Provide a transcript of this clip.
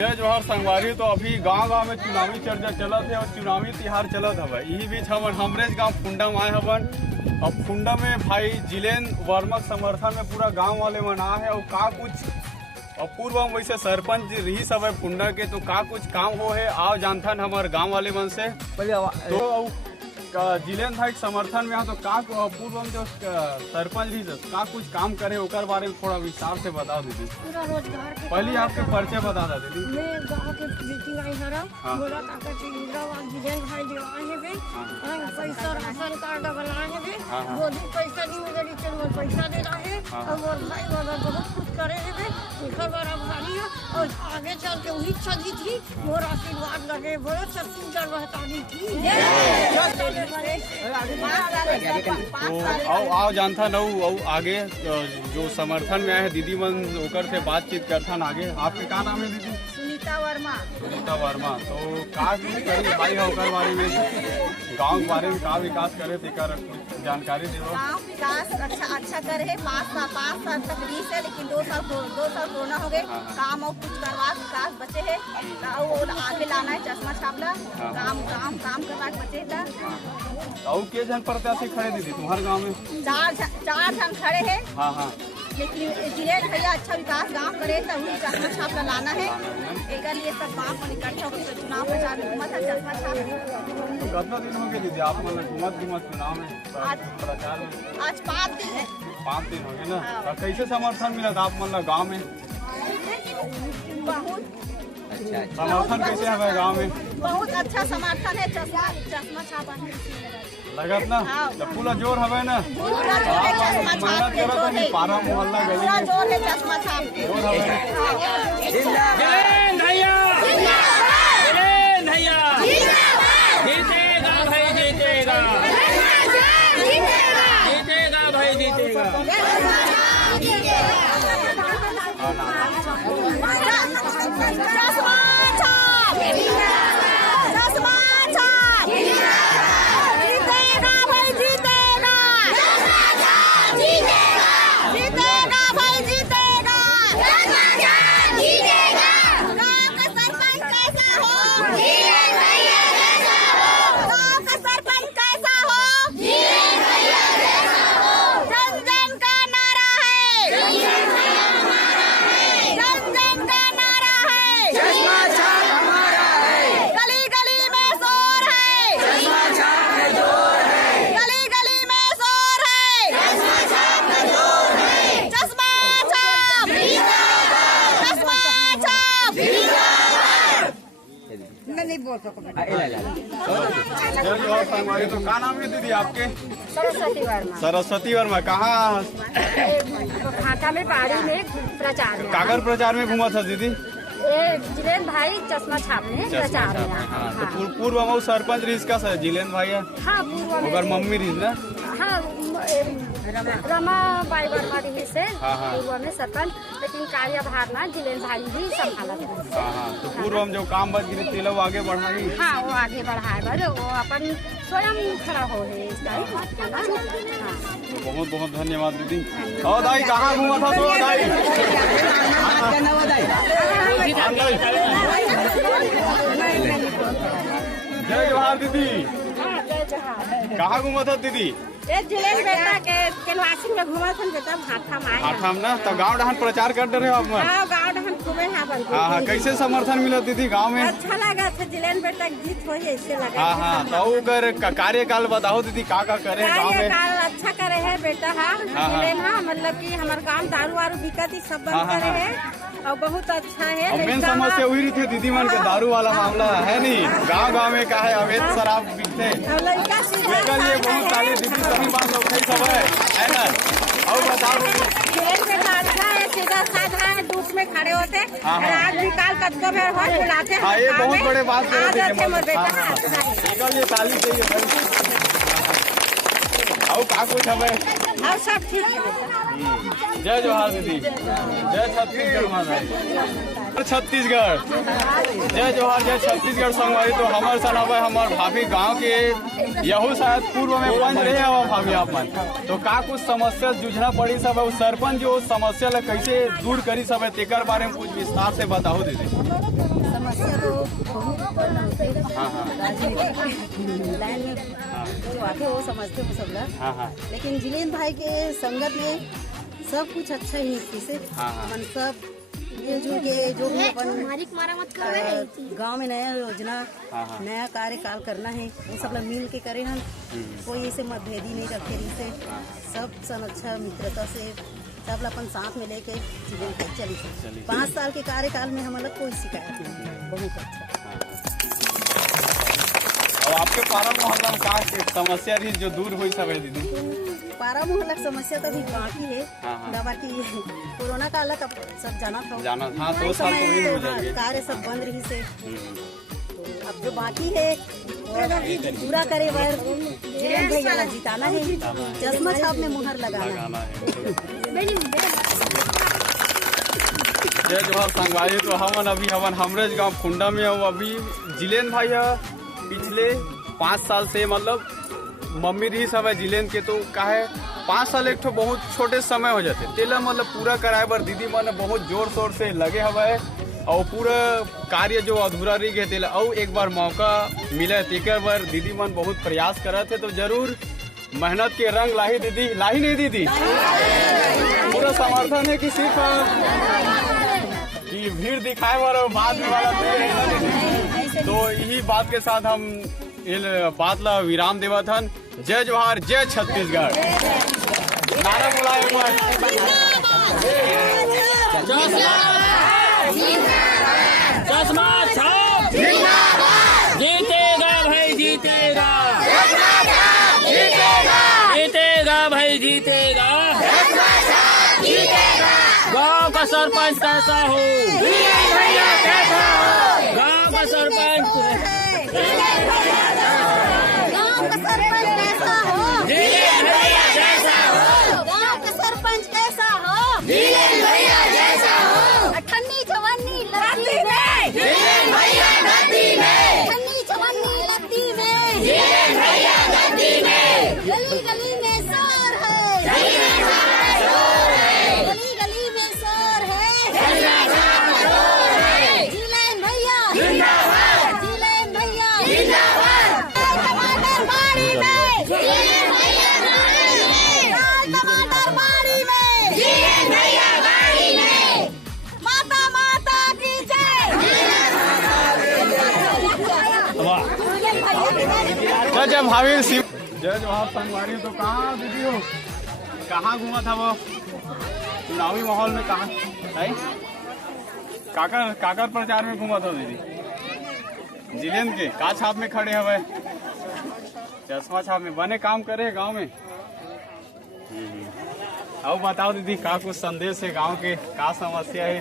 जय जोहर संगवारी। तो अभी गांव में चुनावी चर्चा चलत है और चुनावी तिहार चलत हवे। यही बीच हमरे गांव फुंडा में आए हवन। अब फुंडा में भाई जिलेन वर्मा समर्थन में पूरा गांव वाले मना है और का कुछ और पूर्व में वैसे सरपंच रही सब है फुंडा के, तो का कुछ काम हो है आओ जानथन हमारे गांव वाले मन से। तो जिलेन भाई समर्थन में तो का पूर्व में जो सरपंच भी का कुछ काम करे ओकर बारे में थोड़ा विस्तार से बता दीदी। पूरा रोजगार के पहले आपके परिचय बता दा दीदी। मैं गांव के मीटिंग आई हरा मोला काका के इंदिरावास जिलेन भाई दिवाए है बे पैसा राशन कार्ड बनाए है बे मोदी पैसा दी मेरी चल मोर पैसा दे रहा है और मोर भाई वाला बहुत कुछ करे है बे घर बड़ा भारी है और आगे चल के वही छजी थी मोर आशीर्वाद लगे बोलो छत्तीसगढ़ बहतानी थी। तो आओ जानथा न आगे जो समर्थन में आए हैं दीदी मन ओकर से बातचीत करथन आगे। आपके का नाम है दीदी? सुनीता वर्मा। सुनीता वर्मा। तो का करी भाई है ओकर बारे में, गांव के बारे में का विकास करे तेकर जानकारी दे दो। गांव विकास अच्छा करे है। 5 साल तक रही है, लेकिन 2 साल कोरोना हो गए। काम और कुछ करवा विकास बचे है और आगे लाना है चश्मा छापला काम करवा के बचे था। और के जन प्रत्याशी खड़े दीदी तुम्हारे गांव में? 4 जन खड़े हैं। हाँ। लेकिन जिलेन भैया अच्छा विकास गांव करे तो वही चश्मा छापला लाना है। एक लिए सब गाँव में इकट्ठा होकर चुनाव प्रचार में घूमा था चश्मा छाप। तो कितना दिन हो गए दीदी आप मतलब घूमत चुनाव में प्रचार में? आज 5 दिन है। 5 दिन हो गए ना। तो कैसे समर्थन मिला था आप मतलब गाँव में? बहुत समर्थन कैसे है गाँव में? बहुत अच्छा समर्थन है। चश्मा छापा लगत ना तो पूरा जोर हवे ना। मेहनत करत है पारा मोहल्ला गली में जोर है चश्मा छाप के। जोर हवे। जिलेन भैया जिलेन भैया जीतेगा भाई जीतेगा जीतेगा भाई जीतेगा। नहीं बोल सको। तो का नाम है दीदी आपके? सरस्वती वर्मा। सरस्वती वर्मा। कहाँ? फाटा में पहाड़ी में प्रचार में। कागर प्रचार में घूमा था दीदी? जिलेन भाई चश्मा छापने प्रचार में। हाँ। तो पूर्व में सरपंच रही इसका जिलेन भाई है। हाँ पूर्व अगर मम्मी रही ना। हाँ रमा बाई वर्मा रही से पूर्व में सरपंच, लेकिन कार्यभार ना जिलेन भाई भी संभाला। हाँ। तो पूर्व में जो काम बच गई तेल वो आगे बढ़ाई। हाँ वो आगे बढ़ाए बस वो अपन स्वयं खड़ा हो है इसका। बहुत बहुत धन्यवाद दीदी। और दाई कहाँ घूमा था? तो दाई जय जोहार दीदी। कहाँ घूमा था दीदी? जिलेन बेटा के केनवासी में घुमा था बेटा हाथाम ना। तो गाँव डहान प्रचार कर रहे हो आप? गाँव डहान खूबे हाँ। कैसे समर्थन मिला दीदी गाँव में? अच्छा लगा था। जिलेन बेटा जीत हो ऐसे लगा। हाँ। तो कार्यकाल बताओ दीदी का करे गाँव में? कार्यकाल अच्छा करे है बेटा। जिलेन मतलब की हमारे गाँव दारू वारू बिकत सब बंद करे है और बहुत अच्छा है। मेन समस्या वही रही थी दीदी मन के दारू वाला मामला है नहीं। गाँव में का है अवैध शराब बिकते लिए बहुत सारी दीदी सभी बात लोग सब है ना। और बताओ बेटा अच्छा है, सीधा साधा है, धूप में खड़े होते आज निकाल कदको में बुलाते। हाँ ये बहुत बड़े बात बेटा ये ताली चाहिए और का कुछ हमें और सब ठीक है। जय जोहार दीदी। जय छत्तीसगढ़ छत्तीसगढ़। जय जोहार जय छत्तीसगढ़ संगवारी। तो हमारे सनाब हमारे भाभी गांव के यहू शायद पूर्व में पंच रहे हवा भाभी आप मन। तो का कुछ समस्या जूझना पड़ी सब सरपंच जो समस्या ला कैसे दूर करी सब तेकर बारे में कुछ विस्तार से बताओ दीदी। लाइन में जो आते वो समझते हो सब लोग। हाँ हाँ लेकिन जिलेन भाई के संगत में सब कुछ अच्छा ही से मन सब मिलजुल के जो भी अपन गांव में नया योजना नया कार्यकाल करना है वो सब लोग मिल के करे हम। कोई ऐसे मतभेदी नहीं रखे रही से सब सन अच्छा मित्रता से सब अपन साथ में लेके जीवन को चली 5 साल के कार्यकाल में हमारा कोई शिकायत नहीं, बहुत अच्छा। और आपके पारा मोहल्ला में का समस्या रही जो दूर हुई सब है दीदी? पारा मोहल्ला की समस्या तो अभी बाकी है। बाकी कोरोना काल का सब जाना था 2 साल तो नहीं गुजर गए। कार्य सब बंद रही से तो अब जो बाकी है पूरा करे बार जिलेन भैया जिताना है, चश्मा छाप में मुहर लगाना है। जय जोहार संगवारी। तो हमन अभी हमरेज गांव फुंडा में हो। अभी जिलेन भाई पिछले 5 साल से मतलब मम्मी रही सब है जिलेन के तो का है 5 साल एक तो बहुत छोटे समय हो जाते तेला मतलब पूरा कराए बर दीदी मन बहुत जोर शोर से लगे हवे और पूरा कार्य जो अधूरा रह गए तेला और एक बार मौका मिले तेकर बार दीदी मन बहुत प्रयास करे थे तो जरूर मेहनत के रंग लाही दीदी लाही नहीं दीदी पूरा समर्थन है कि सिर्फ कि भीड़ दिखाए वाला बाद में वाला तो यही बात के साथ हम बात ला विराम देवा था। जय जोहार जय छत्तीसगढ़ नारा बुलाए चश्मा छाप जीतेगा भाई जीतेगा जीतेगा भाई जीतेगा गांव का सरपंच कैसा हो गांव का सरपंच गली गली में शोर है, गली गली में शोर है। जिलेन भैया जिंदाबाद, जिलेन भैया जिंदाबाद। टमाटर बाड़ी में जिलेन भैया बाड़ी में, टमाटर बाड़ी में जिलेन भैया बाड़ी में। माता माता की जय। जय भाभी शिव जय जोहार संगवारी। तो कहाँ दीदी हो कहाँ घूमा था वो चुनावी माहौल में कहाँ है काकर प्रचार में घूमा था दीदी जिलेन के का छाप में खड़े हवे चश्मा छाप में बने काम करे गांव में। अब बताओ दीदी का कुछ संदेश है गांव के का समस्या है